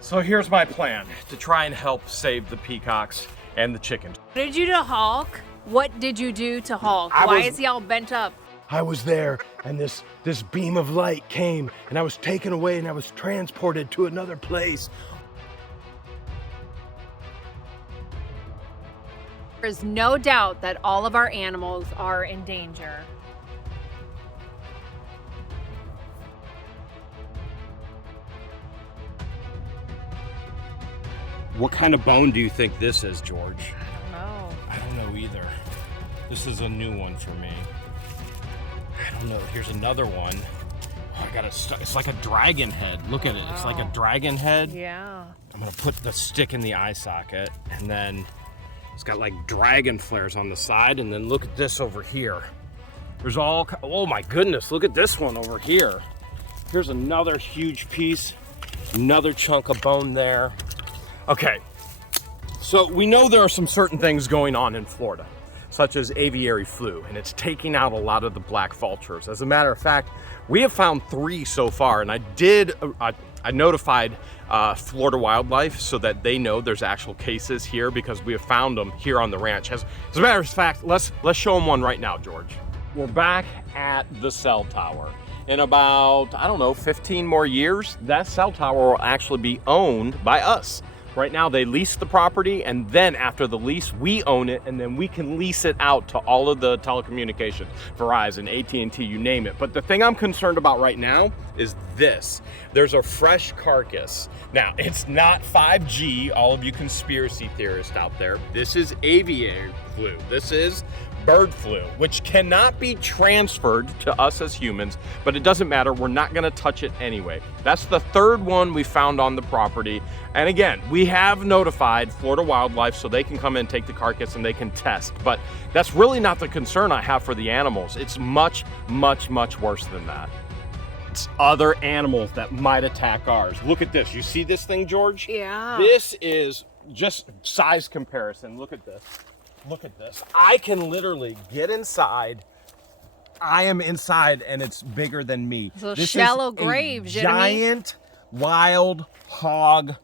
So here's my plan to try and help save the peacocks and the chickens. What did you do to Hulk? What did you do to Hulk? Why is he all bent up? I was there, and this beam of light came, and I was taken away, and I was transported to another place. There's no doubt that all of our animals are in danger. What kind of bone do you think this is, George? I don't know. I don't know either. This is a new one for me. I don't know. Here's another one. Oh, I got it's like a dragon head. Look at it. It's like a dragon head. Yeah. I'm gonna put the stick in the eye socket, and then it's got like dragon flares on the side, and then look at this over here. There's all, oh my goodness, look at this one over here. Here's another huge piece, another chunk of bone there. Okay, so we know there are some certain things going on in Florida, such as aviary flu, and it's taking out a lot of the black vultures. As a matter of fact, we have found 3 so far, and I notified Florida Wildlife so that they know there's actual cases here because we have found them here on the ranch. As a matter of fact, let's show them one right now, George. We're back at the cell tower. In about, I don't know, 15 more years, that cell tower will actually be owned by us. Right now they lease the property, and then after the lease, we own it, and then we can lease it out to all of the telecommunications, Verizon, AT&T, you name it. But the thing I'm concerned about right now is this. There's a fresh carcass. Now, it's not 5G, all of you conspiracy theorists out there. This is aviary flu. This is bird flu, which cannot be transferred to us as humans, but it doesn't matter. We're not gonna touch it anyway. That's the 3rd one we found on the property. And again, we have notified Florida Wildlife so they can come in and take the carcass and they can test. But that's really not the concern I have for the animals. It's much, much, much worse than that. It's other animals that might attack ours. Look at this. You see this thing, George? Yeah. This is just size comparison. Look at this. Look at this. I can literally get inside. I am inside and it's bigger than me. So this shallow is graves, a giant wild hog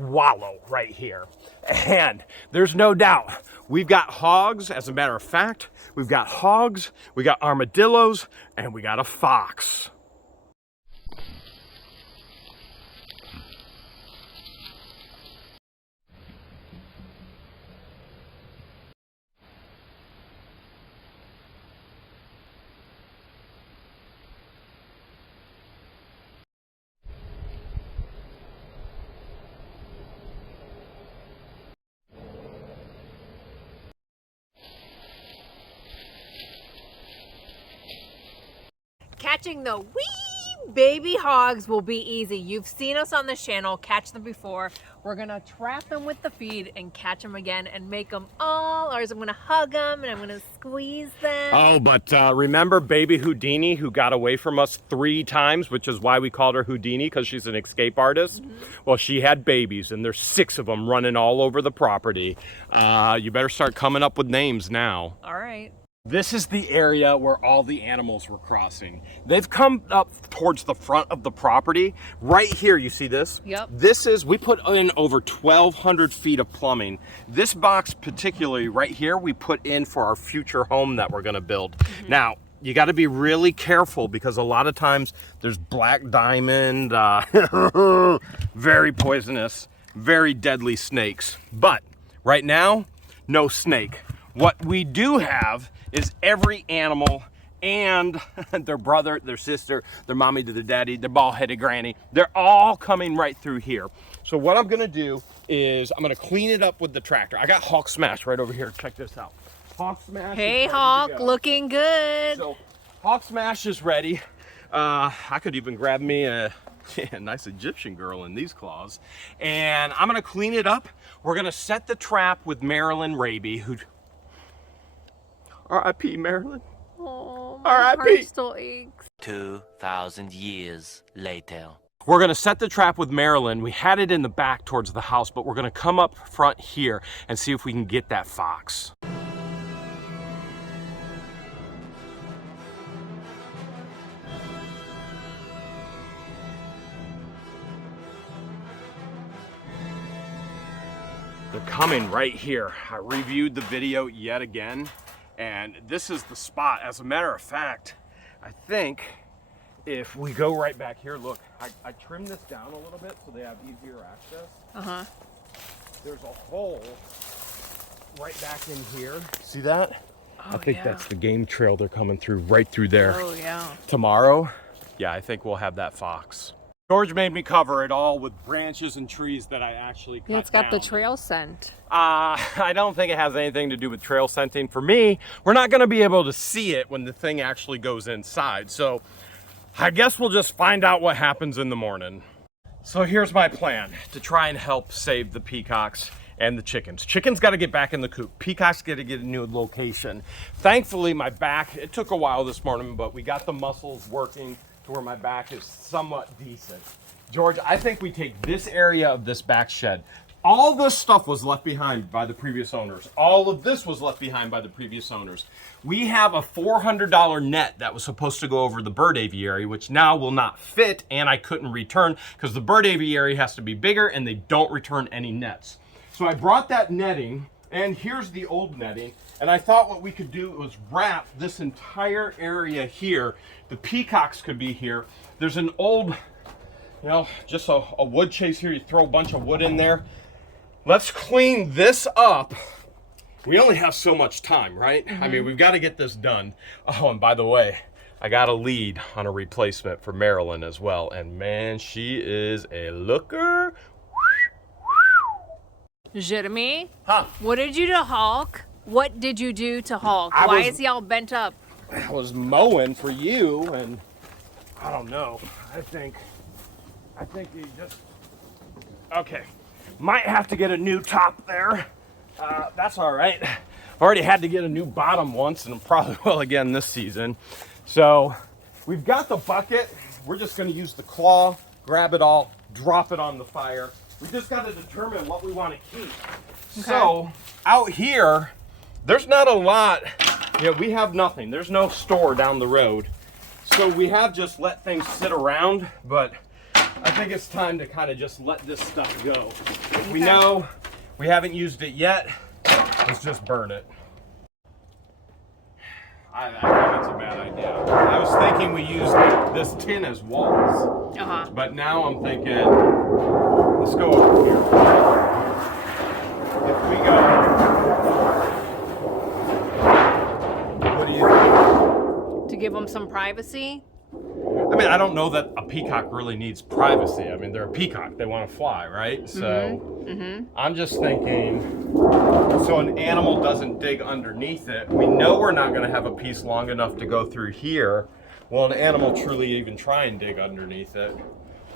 wallow right here. And there's no doubt we've got hogs. As a matter of fact, we've got hogs, we got armadillos, and we got a fox. Catching the wee baby hogs will be easy. You've seen us on this channel catch them before. We're gonna trap them with the feed and catch them again and make them all ours. I'm gonna hug them and I'm gonna squeeze them. Oh, but remember baby Houdini who got away from us 3 times, which is why we called her Houdini, because she's an escape artist? Well, she had babies and there's 6 of them running all over the property. You better start coming up with names now. All right. This is the area where all the animals were crossing. They've come up towards the front of the property. Right here, you see this? Yep. This is, we put in over 1,200 feet of plumbing. This box particularly right here, we put in for our future home that we're gonna build. Now, you gotta be really careful because a lot of times there's black diamond, very poisonous, very deadly snakes. But right now, no snake. What we do have is every animal and their brother, their sister, their mommy to their daddy, their bald-headed granny, they're all coming right through here. So what I'm gonna do is I'm gonna clean it up with the tractor. I got Hawk Smash right over here. Check this out. Hawk Smash. Hey Hawk, looking good. So Hawk Smash is ready. I could even grab me a nice Egyptian girl in these claws. And I'm gonna clean it up. We're gonna set the trap with Marilyn Raby, who R.I.P. Marilyn. Oh, my R.I.P. heart still aches. 2,000 years later. We're gonna set the trap with Marilyn. We had it in the back towards the house, but we're gonna come up front here and see if we can get that fox. They're coming right here. I reviewed the video yet again, and this is the spot. As a matter of fact, I think if we go right back here, look, I trimmed this down a little bit so they have easier access. There's a hole right back in here. See that? I think that's the game trail they're coming through, right through there. Oh, yeah. Tomorrow, yeah, I think we'll have that fox. George made me cover it all with branches and trees that I actually cut down. It's got the trail scent. I don't think it has anything to do with trail scenting. For me, we're not gonna be able to see it when the thing actually goes inside. So I guess we'll just find out what happens in the morning. So here's my plan to try and help save the peacocks and the chickens. Chickens got to get back in the coop. Peacocks got to get a new location. Thankfully, my back, it took a while this morning, but we got the muscles working to where my back is somewhat decent. George, I think we take this area of this back shed. All this stuff was left behind by the previous owners. All of this was left behind by the previous owners. We have a $400 net that was supposed to go over the bird aviary, which now will not fit, and I couldn't return because the bird aviary has to be bigger and they don't return any nets. So I brought that netting, and here's the old netting, and I thought what we could do was wrap this entire area here. The peacocks could be here. There's an old, you know, just a wood chase here. You throw a bunch of wood in there. Let's clean this up. We only have so much time, right? I mean, we've got to get this done. Oh, and by the way, I got a lead on a replacement for Marilyn as well, and man, she is a looker. Jeremy? Huh? What did you do to Hulk? What did you do to Hulk? Why is he all bent up? I was mowing for you, and I don't know. I think you just, okay. Might have to get a new top there. That's all right. I've already had to get a new bottom once, and probably will again this season. So we've got the bucket. We're just gonna use the claw, grab it all, drop it on the fire. We just got to determine what we want to keep. Okay. So out here, there's not a lot. You know, we have nothing. There's no store down the road. So we have just let things sit around, but I think it's time to kind of just let this stuff go. If we know we haven't used it yet, let's just burn it. I think it's a bad idea. I was thinking we used this tin as walls, but now I'm thinking, let's go over here. If we go, what do you think? To give them some privacy? I mean, I don't know that a peacock really needs privacy. I mean, they're a peacock. They want to fly, right? So I'm just thinking, so an animal doesn't dig underneath it. We know we're not going to have a piece long enough to go through here. Will an animal truly even try and dig underneath it?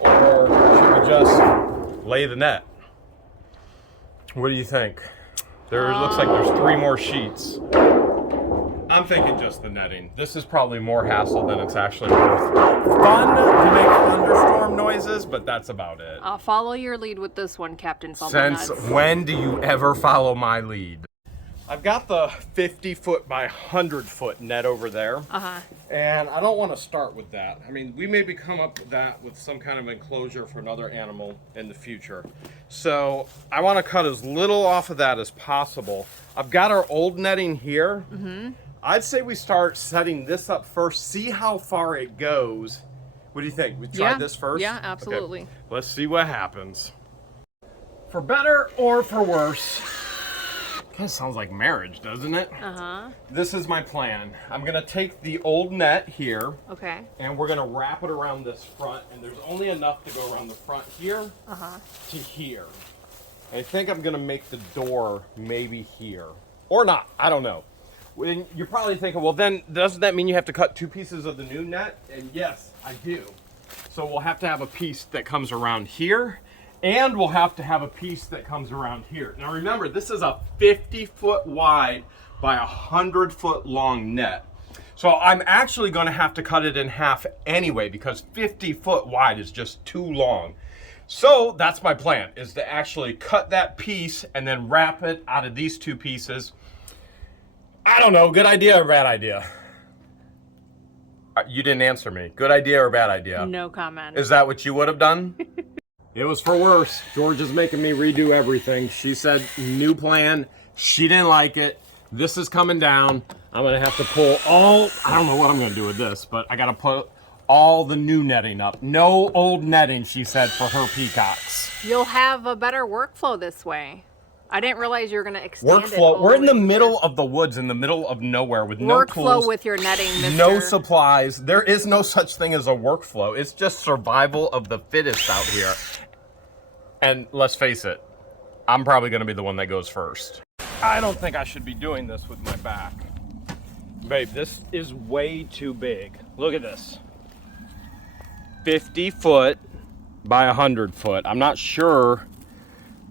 Or should we just lay the net? What do you think? There looks like there's 3 more sheets. I'm thinking just the netting. This is probably more hassle than it's actually worth. Fun to make thunderstorm noises, but that's about it. I'll follow your lead with this one, Captain Saltnuts. Since when do you ever follow my lead? I've got the 50-foot by 100-foot net over there. And I don't want to start with that. I mean, we maybe come up with that with some kind of enclosure for another animal in the future. So I want to cut as little off of that as possible. I've got our old netting here. I'd say we start setting this up first, see how far it goes. What do you think? We try this first? Yeah, absolutely. Okay. Let's see what happens. For better or for worse. Kind of sounds like marriage, doesn't it? This is my plan. I'm gonna take the old net here. Okay. And we're gonna wrap it around this front, and there's only enough to go around the front here to here. I think I'm gonna make the door maybe here. Or not, I don't know. When you're probably thinking, well then, doesn't that mean you have to cut 2 pieces of the new net? And yes, I do. So we'll have to have a piece that comes around here, and we'll have to have a piece that comes around here. Now remember, this is a 50-foot wide by 100-foot long net. So I'm actually gonna have to cut it in half anyway, because 50-foot wide is just too long. So that's my plan, is to actually cut that piece and then wrap it out of these 2 pieces. I don't know, good idea or bad idea? You didn't answer me. Good idea or bad idea? No comment. Is that what you would have done? It was for worse. George is making me redo everything. She said new plan. She didn't like it. This is coming down. I'm gonna have to pull all, I don't know what I'm gonna do with this, but I gotta put all the new netting up. No old netting, she said, for her peacocks. You'll have a better workflow this way. I didn't realize you were gonna extend it. Workflow, we're in the middle of the woods, in the middle of nowhere with no tools. Workflow with your netting, Mr. No supplies. There is no such thing as a workflow. It's just survival of the fittest out here. And let's face it, I'm probably gonna be the one that goes first. I don't think I should be doing this with my back. Babe, this is way too big. Look at this. 50 foot by 100 foot. I'm not sure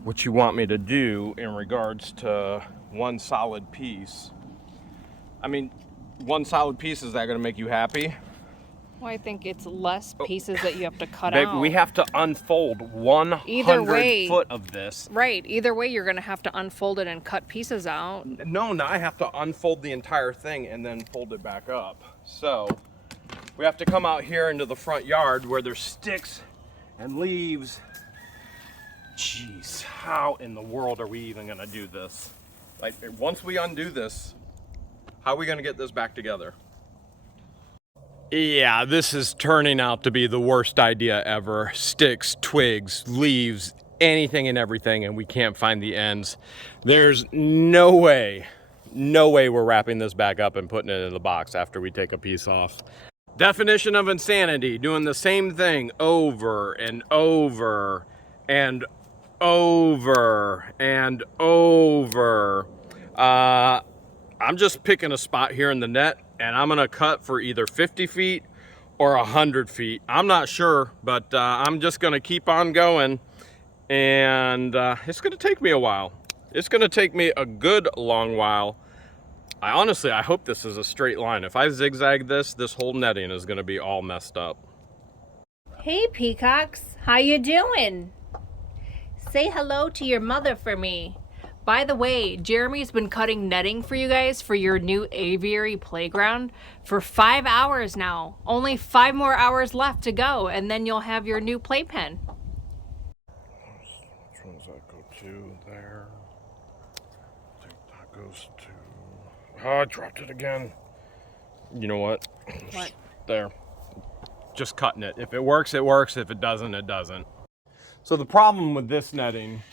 what you want me to do in regards to one solid piece. I mean, one solid piece, is that gonna make you happy? Well, I think it's less pieces that you have to cut Babe, out. we have to unfold 100 foot of this. Right, either way you're gonna have to unfold it and cut pieces out. No, now I have to unfold the entire thing and then fold it back up. So we have to come out here into the front yard where there's sticks and leaves. Jeez, how in the world are we even gonna do this? Like, once we undo this, how are we gonna get this back together? Yeah, this is turning out to be the worst idea ever. Sticks, twigs, leaves, anything and everything, and we can't find the ends. There's no way we're wrapping this back up and putting it in the box after we take a piece off. Definition of insanity, doing the same thing over and over and over and over. I'm just picking a spot here in the net, and I'm gonna cut for either 50 feet or 100 feet. I'm not sure, but I'm just gonna keep on going, and it's gonna take me a while. It's gonna take me a good long while. I hope this is a straight line. If I zigzag this whole netting is gonna be all messed up. Hey peacocks, how you doing? Say hello to your mother for me. By the way, Jeremy's been cutting netting for you guys for your new aviary playground for 5 hours now. Only 5 more hours left to go, and then you'll have your new playpen. Which one does that go to? There. I think that goes to... Oh, I dropped it again. You know what? What? There. Just cutting it. If it works, it works. If it doesn't, it doesn't. So the problem with this netting,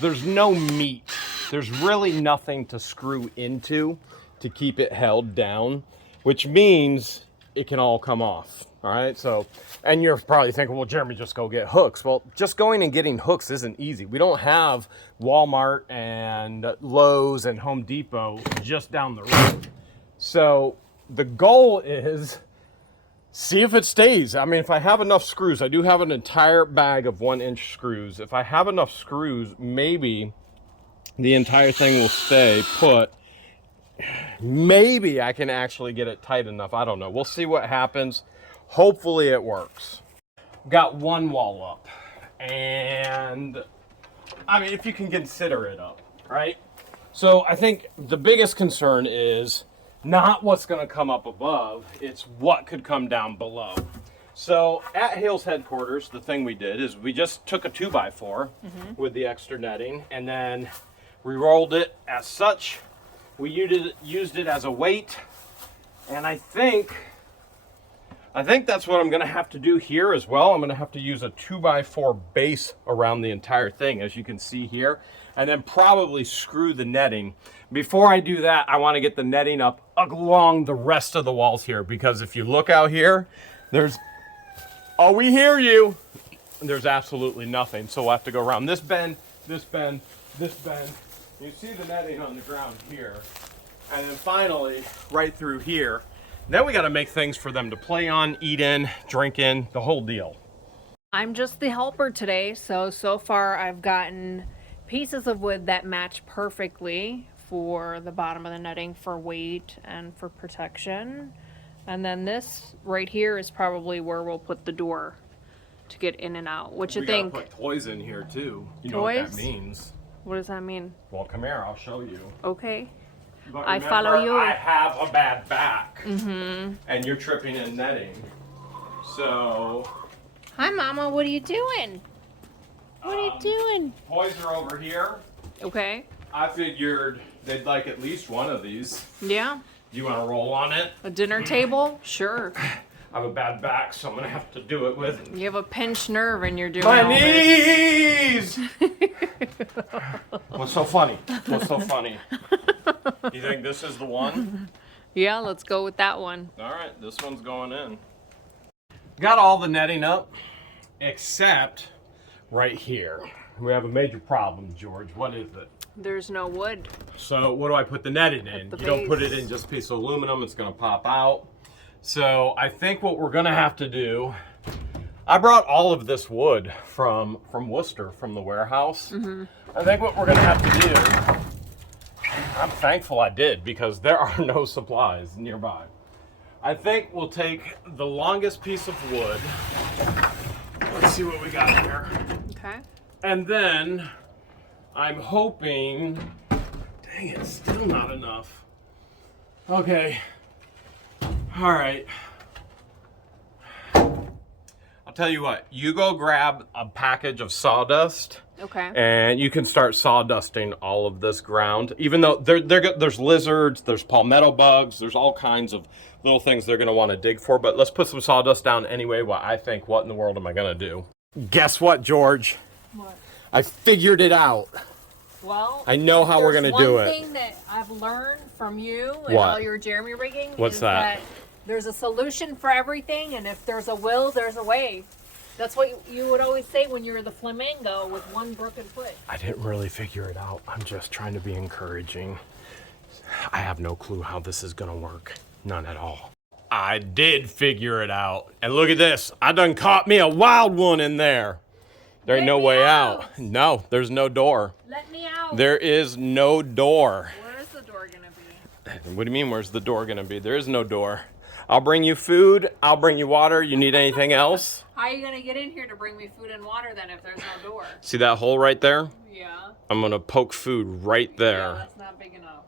there's no meat. There's really nothing to screw into to keep it held down, which means it can all come off. All right, so, and you're probably thinking, well, Jeremy, just go get hooks. Well, just going and getting hooks isn't easy. We don't have Walmart and Lowe's and Home Depot just down the road. So the goal is see if it stays. I mean, if I have enough screws, I do have an entire bag of 1-inch screws. If I have enough screws, maybe the entire thing will stay put. Maybe I can actually get it tight enough. I don't know. We'll see what happens. Hopefully it works. Got one wall up, and I mean, if you can consider it up, right? So I think the biggest concern is not what's going to come up above, it's what could come down below. So at Hale's headquarters, the thing we did is we just took a 2x4 with the extra netting, and then we rolled it as such. We used it as a weight, and I think that's what I'm gonna have to do here as well. I'm gonna have to use a 2x4 base around the entire thing, as you can see here, and then probably screw the netting. Before I do that, I wanna get the netting up along the rest of the walls here, because if you look out here, there's, oh, we hear you. There's absolutely nothing. So we'll have to go around this bend, this bend, this bend. You see the netting on the ground here. And then finally, right through here. Then we got to make things for them to play on, eat in, drink in, the whole deal. I'm just the helper today, so far I've gotten pieces of wood that match perfectly for the bottom of the netting for weight and for protection. And then this right here is probably where we'll put the door to get in and out. What you think? We gotta put toys in here too. You know Toys? what that means. What does that mean? Well, come here, I'll show you. Okay. But I remember, follow you. I have a bad back. And you're tripping in netting. So. Hi, Mama. What are you doing? What are you doing? Toys are over here. Okay. I figured they'd like at least one of these. Yeah. Do you want to roll on it? A dinner table? Sure. I have a bad back, so I'm gonna have to do it with You have a pinched nerve and you're doing my all this. knees. What's so funny? What's so funny? You think this is the one? Yeah, let's go with that one. All right, this one's going in. Got all the netting up, except right here. We have a major problem, George. What is it? There's no wood. So what do I put the netting in? the You don't put base. it in just a piece of aluminum, it's gonna pop out. So I think what we're gonna have to do, I brought all of this wood from Wooster, from the warehouse. I think what we're gonna have to do, I'm thankful I did because there are no supplies nearby. I think we'll take the longest piece of wood. Let's see what we got here. Okay. And then I'm hoping, dang it, still not enough. Okay. All right. I'll tell you what, you go grab a package of sawdust. Okay. And you can start sawdusting all of this ground. Even though there's lizards, there's palmetto bugs, there's all kinds of little things they're gonna wanna dig for, but let's put some sawdust down anyway while I think, what in the world am I gonna do? Guess what, George? What? I figured it out. Well, I know how we're gonna do One it. thing that I've learned from you and What? all your Jeremy rigging What's is that? there's a solution for everything, and if there's a will, there's a way. That's what you would always say when you were the flamingo with one broken foot. I didn't really figure it out. I'm just trying to be encouraging. I have no clue how this is gonna work. None at all. I did figure it out. And look at this. I done caught me a wild one in there. There ain't Let no me way out. out. No, there's no door. Let me out. There is no door. Where is the door gonna be? What do you mean, where's the door gonna be? There is no door. I'll bring you food. I'll bring you water. You need anything else? How are you gonna get in here to bring me food and water then if there's no door? See that hole right there? Yeah. I'm gonna poke food right Yeah, there. that's not big enough.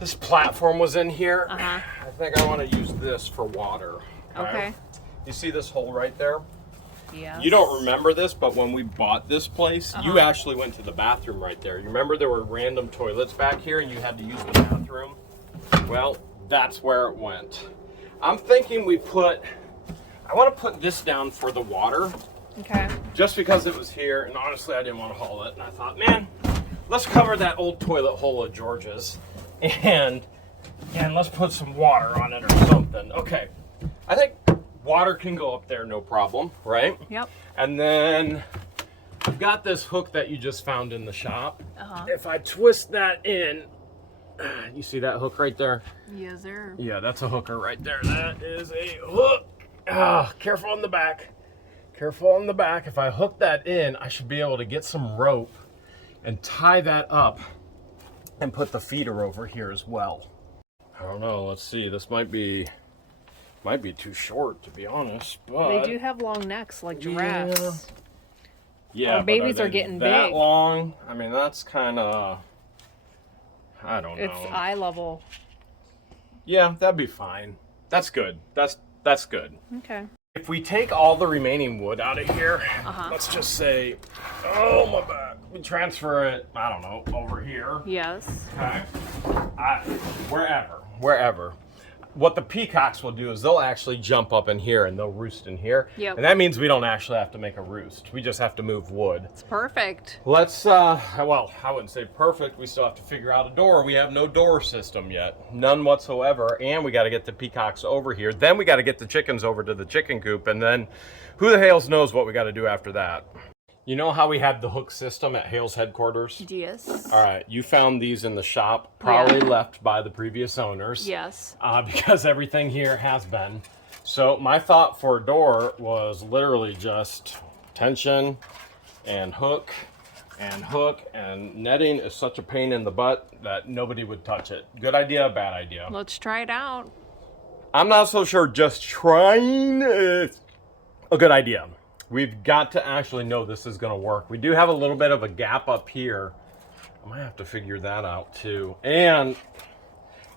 This platform was in here. Uh-huh. I think I want to use this for water. Okay. You see this hole right there? Yeah. You don't remember this, but when we bought this place, you actually went to the bathroom right there. You remember there were random toilets back here and you had to use the bathroom? Well, that's where it went. I'm thinking I want to put this down for the water, Okay. just because it was here, and honestly, I didn't want to haul it. And I thought, man, let's cover that old toilet hole of George's, and let's put some water on it or something. Okay, I think water can go up there, no problem, right? Yep. And then I've got this hook that you just found in the shop. Uh-huh. If I twist that in, you see that hook right there? Yes, sir. Yeah, that's a hooker right there. That is a hook. Ah, careful on the back. Careful on the back. If I hook that in, I should be able to get some rope and tie that up and put the feeder over here as well. I don't know. Let's see. This might be too short, to be honest. But They do have long necks like giraffes. yeah, Our but babies they are getting that big. long. I mean, that's kind of. I don't know. It's eye level. Yeah, that'd be fine. That's good. That's good. Okay. If we take all the remaining wood out of here, Uh-huh. let's just say, oh my back, we transfer it, I don't know, over here. Yes. Okay. Wherever. What the peacocks will do is they'll actually jump up in here and they'll roost in here. Yep. And that means we don't actually have to make a roost. We just have to move wood. It's perfect. Let's, well, I wouldn't say perfect. We still have to figure out a door. We have no door system yet. None whatsoever. And we got to get the peacocks over here. Then we got to get the chickens over to the chicken coop. And then who the Hales knows what we got to do after that. You know how we had the hook system at Hale's headquarters? Yes. All right, you found these in the shop, probably left by the previous owners. Yes. Because everything here has been. So my thought for a door was literally just tension and hook, and netting is such a pain in the butt that nobody would touch it. Good idea, bad idea? Let's try it out. I'm not so sure just trying is a good idea. We've got to actually know this is going to work. We do have a little bit of a gap up here. I might have to figure that out too. And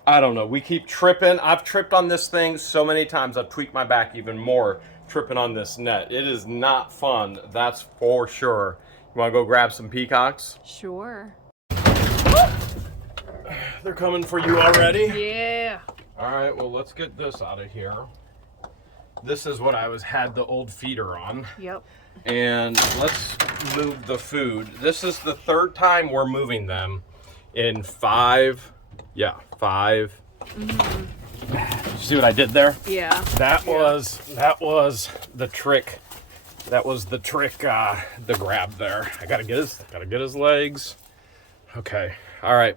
I don't know, we keep tripping. I've tripped on this thing so many times. I've tweaked my back even more tripping on this net. It is not fun, that's for sure. You wanna go grab some peacocks? Sure. They're coming for you already? Yeah. All right, well, let's get this out of here. This is what I had the old feeder on. Yep. And let's move the food. This is the third time we're moving them in 5. See what I did there? Yeah. That was the trick. That was the trick, the grab there. I gotta get his legs. Okay, all right.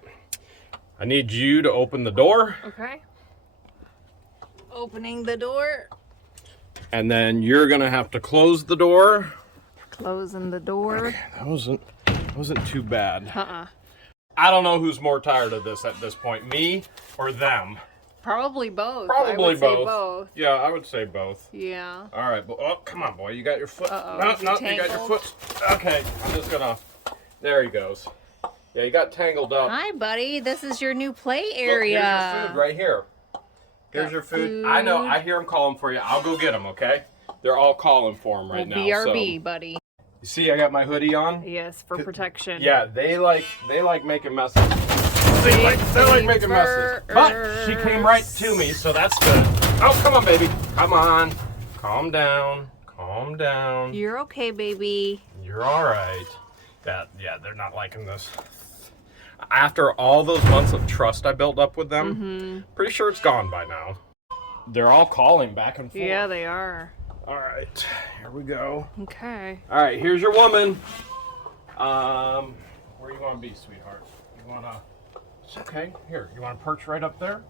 I need you to open the door. Okay. Opening the door. And then you're gonna have to close the door. Closing the door. Okay, that wasn't too bad. Uh-uh. I don't know who's more tired of this at this point, me or them. Probably both. Probably I would say both. both. Yeah, I would say both. Yeah. All right, but oh, come on, boy, you got your foot. Uh-oh. No, you got your Tangled? foot. Okay, I'm just gonna. There he goes. Yeah, you got tangled up. Hi, buddy. This is your new play Look, area. here's your food right here. Here's Got your food. food. I know. I hear them calling for you. I'll go get them. Okay? They're all calling for them right now. BRB, So. buddy. You see, I got my hoodie on. Yes, for protection. Yeah, they like making messes. They like making messes. But she came right to me, so that's good. Oh, come on, baby. Come on. Calm down. Calm down. You're okay, baby. You're all right. Yeah, they're not liking this. After all those months of trust I built up with them, pretty sure it's gone by now. They're all calling back and forth. Yeah, they are. All right, here we go. Okay. All right, here's your woman. Where you want to be, sweetheart? You want to? It's okay. Here, you want to perch right up there?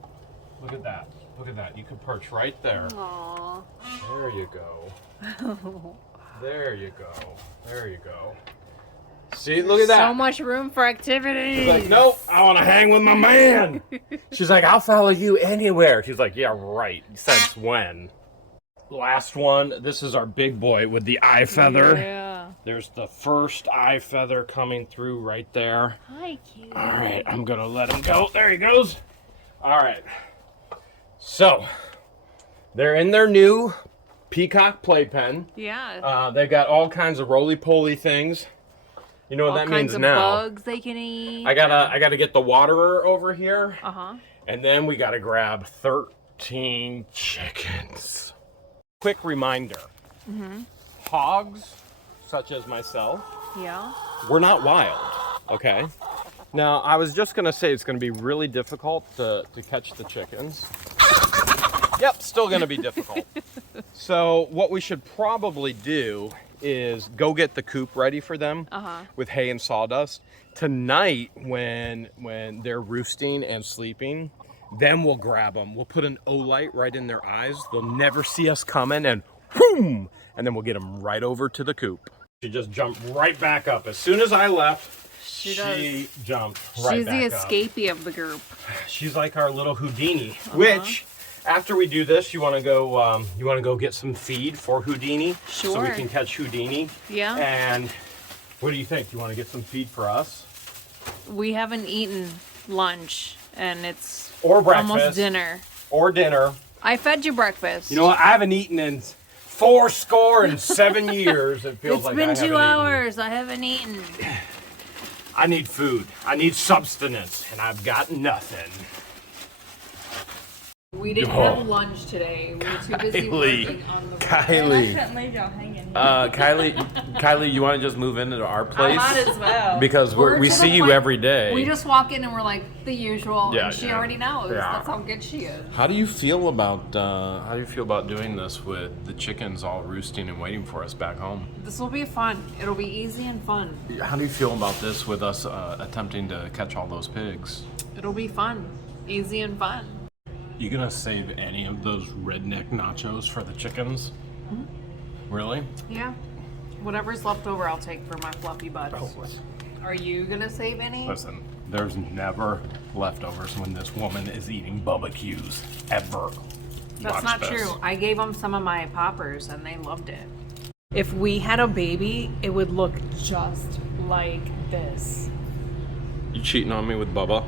Look at that. Look at that. You can perch right there. Aww. There you go. There you go. There you go. See, look at that. So much room for activities. She's like, nope, I want to hang with my man. She's like, I'll follow you anywhere. She's like, yeah, right. Since when? Last one. This is our big boy with the eye feather. Yeah. There's the first eye feather coming through right there. Hi, cute. All right, I'm going to let him go. There he goes. All right. So, they're in their new peacock playpen. Yeah. They got all kinds of roly-poly things. You know what All that kinds means of now. bugs they can eat. I gotta get the waterer over here. Uh-huh. And then we gotta grab 13 chickens. Quick reminder. Hogs, such as myself, Yeah. we're not wild, okay? Now, I was just gonna say it's gonna be really difficult to catch the chickens. Yep, still gonna be difficult. So what we should probably do is go get the coop ready for them with hay and sawdust. Tonight, when they're roosting and sleeping, then we'll grab them. We'll put an O-light right in their eyes. They'll never see us coming, and boom! And then we'll get them right over to the coop. She just jumped right back up. As soon as I left, she jumped right She's back the up. escapee of the group. She's like our little Houdini, which... After we do this, you want to go get some feed for Houdini, so we Sure. can catch Houdini. Yeah. And what do you think? You want to get some feed for us We haven't eaten lunch, and it's or breakfast almost dinner. or dinner? I fed you breakfast. You know what? I haven't eaten in 7 years. It feels It's like been I 2 haven't eaten. hours. I haven't eaten. I need food. I need substance, and I've got nothing. We didn't Oh. have lunch today. We were too busy Kylie. working on the Kylie. Couldn't leave y'all hanging. Kylie, you want to just move into our place? Might as well. Because We're we to see the you point- every day. We just walk in and we're like the usual, Yeah, and she yeah. already knows. Yeah. That's how good she is. How do you feel about doing this with the chickens all roosting and waiting for us back home? This will be fun. It'll be easy and fun. How do you feel about this with us attempting to catch all those pigs? It'll be fun. Easy and fun. You gonna save any of those redneck nachos for the chickens? Really? Yeah. Whatever's left over, I'll take for my fluffy butts. Are you gonna save any? Listen, there's never leftovers when this woman is eating barbecues, ever. That's Watch not this. true. I gave them some of my poppers and they loved it. If we had a baby, it would look just like this. You cheating on me with Bubba?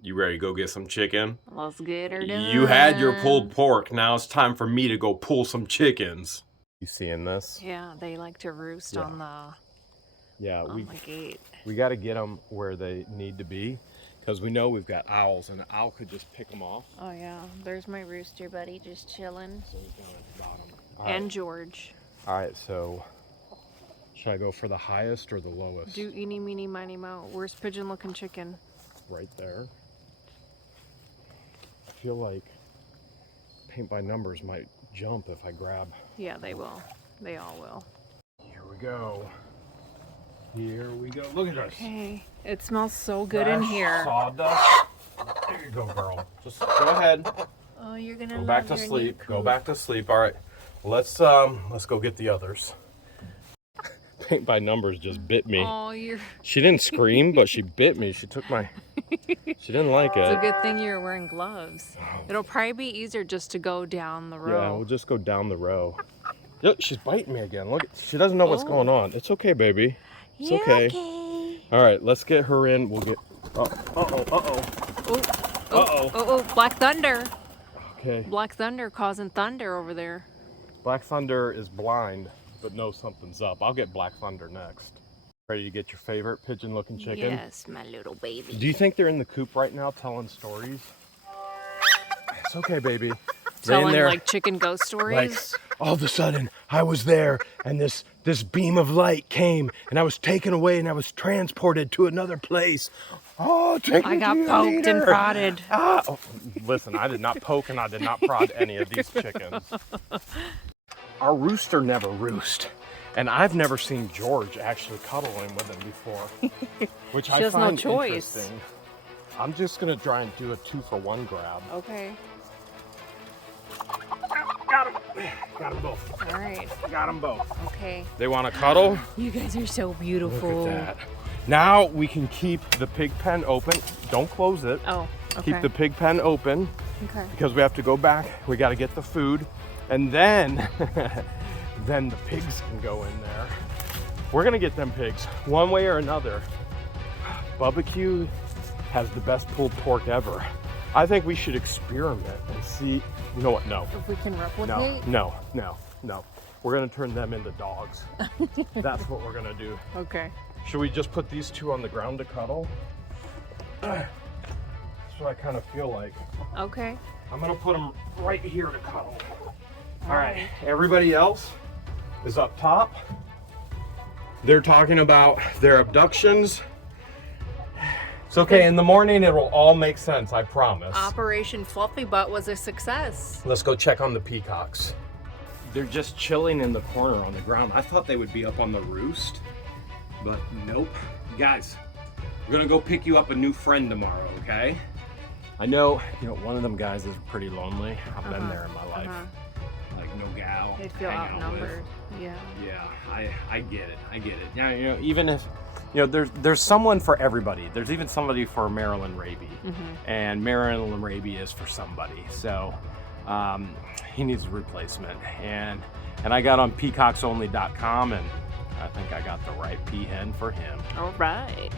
You ready to go get some chicken? Let's get her done. You had your pulled pork. Now it's time for me to go pull some chickens. You seeing this? Yeah, they like to roost Yeah. on the gate. We got to get them where they need to be, because we know we've got owls, and an owl could just pick them off. Oh yeah, there's my rooster buddy just chilling. So he's down at the bottom. And George. All right, so should I go for the highest or the lowest? Do eeny, meeny, miny, moe. Where's pigeon looking chicken? Right there. I feel like paint by numbers might jump if I grab. Yeah, they will. They all will. Here we go. Here we go. Look at this. Okay. It smells so good in Fresh here. Sawdust. There you go, girl. Just go ahead. Oh, you're gonna Go back to sleep. Go back to sleep. All right. Let's go get the others. Paint by numbers just bit me. Oh, you're. She didn't scream, but she bit me. She took my. She didn't like it. It's a good thing you're wearing gloves. It'll probably be easier just to go down the row. Yeah, we'll just go down the row. Yep, she's biting me again. Look, she doesn't know what's going on. It's okay, baby. It's okay. All right, let's get her in. We'll get. Oh, Black Thunder. Okay. Black Thunder causing thunder over there. Black Thunder is blind, but knows something's up. I'll get Black Thunder next. Ready to get your favorite pigeon-looking chicken? Yes, my little baby. Do you think they're in the coop right now telling stories? It's okay, baby. Telling like chicken ghost stories? All of a sudden, I was there, and this beam of light came, and I was taken away, and I was transported to another place. Oh, take me I got to your poked and leader. prodded. Ah, oh, listen, I did not poke and I did not prod any of these chickens. Our rooster never roost, and I've never seen George actually cuddling with him before, which I has no find choice. interesting. I'm just gonna try and do a 2-for-1 grab. Okay. Got him. Got them both. All right. Got them both. Okay. They want to cuddle? You guys are so beautiful. Look at that. Now we can keep the pig pen open. Don't close it. Oh, okay. Keep the pig pen open Okay. because we have to go back. We got to get the food, and then then the pigs can go in there. We're gonna get them pigs one way or another. Barbecue has the best pulled pork ever. I think we should experiment and see. You know what? No. If we can replicate? No. We're gonna turn them into dogs. That's what we're gonna do. Okay. Should we just put these two on the ground to cuddle? That's what I kind of feel like. Okay. I'm gonna put them right here to cuddle. All right, everybody else is up top. They're talking about their abductions. It's okay, in the morning it will all make sense, I promise. Operation Fluffy Butt was a success. Let's go check on the peacocks. They're just chilling in the corner on the ground. I thought they would be up on the roost, but nope. Guys, we're gonna go pick you up a new friend tomorrow, okay? I know, one of them guys is pretty lonely. I've been there in my life. Like no gal. They feel hang out with. outnumbered. Yeah. Yeah, I get it. Now, even if, there's someone for everybody. There's even somebody for Marilyn Raby. And Marilyn Raby is for somebody. So he needs a replacement. And I got on peacocksonly.com, and I think I got the right peahen for him. All right.